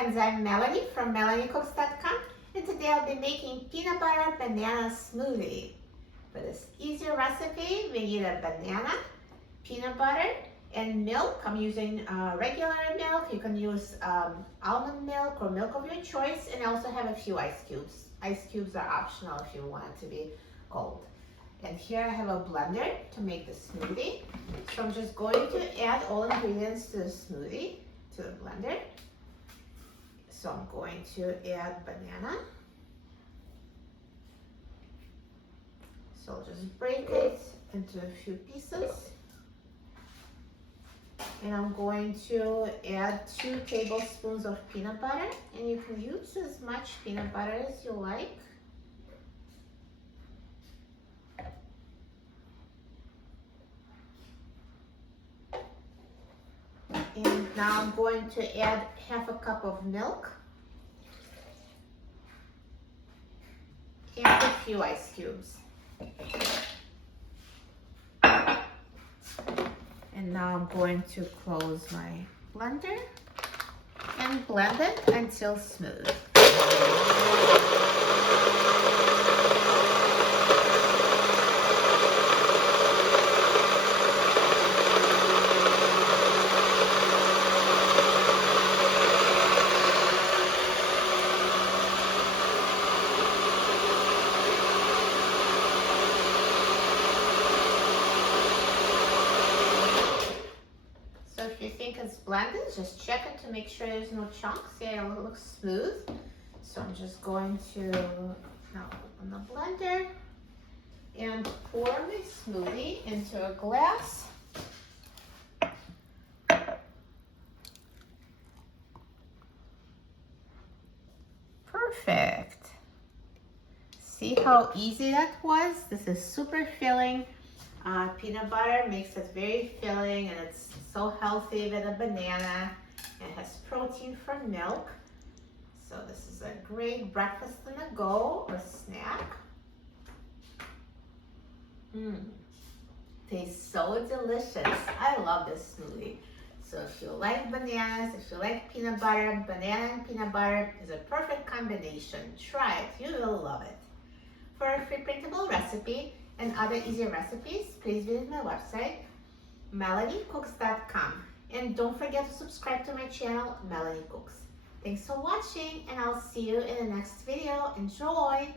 friends, I'm Melanie from melaniecooks.com, and today I'll be making peanut butter banana smoothie. For this easier recipe, we need a banana, peanut butter, and milk. I'm using regular milk. You can use almond milk or milk of your choice, and I also have a few ice cubes. Ice cubes are optional if you want it to be cold. And here I have a blender to make the smoothie. So I'm just going to add all ingredients to the smoothie, to the blender. So I'm going to add banana. So I'll just break it into a few pieces. And I'm going to add 2 tablespoons of peanut butter. And you can use as much peanut butter as you like. And now I'm going to add half a cup of milk and a few ice cubes. And now I'm going to close my blender and blend it until smooth. So if you think it's blended, just check it to make sure there's no chunks. Yeah, it looks smooth. So I'm just going to now open the blender and pour my smoothie into a glass. Perfect. See how easy that was? This is super filling. Peanut butter makes it very filling, and it's so healthy with a banana. It has protein from milk. So this is a great breakfast on the go or snack. Tastes so delicious. I love this smoothie. So if you like bananas, if you like peanut butter, banana and peanut butter is a perfect combination. Try it, you will love it. For a free printable recipe and other easy recipes, please visit my website, melaniecooks.com. And don't forget to subscribe to my channel, Melanie Cooks. Thanks for watching, and I'll see you in the next video. Enjoy!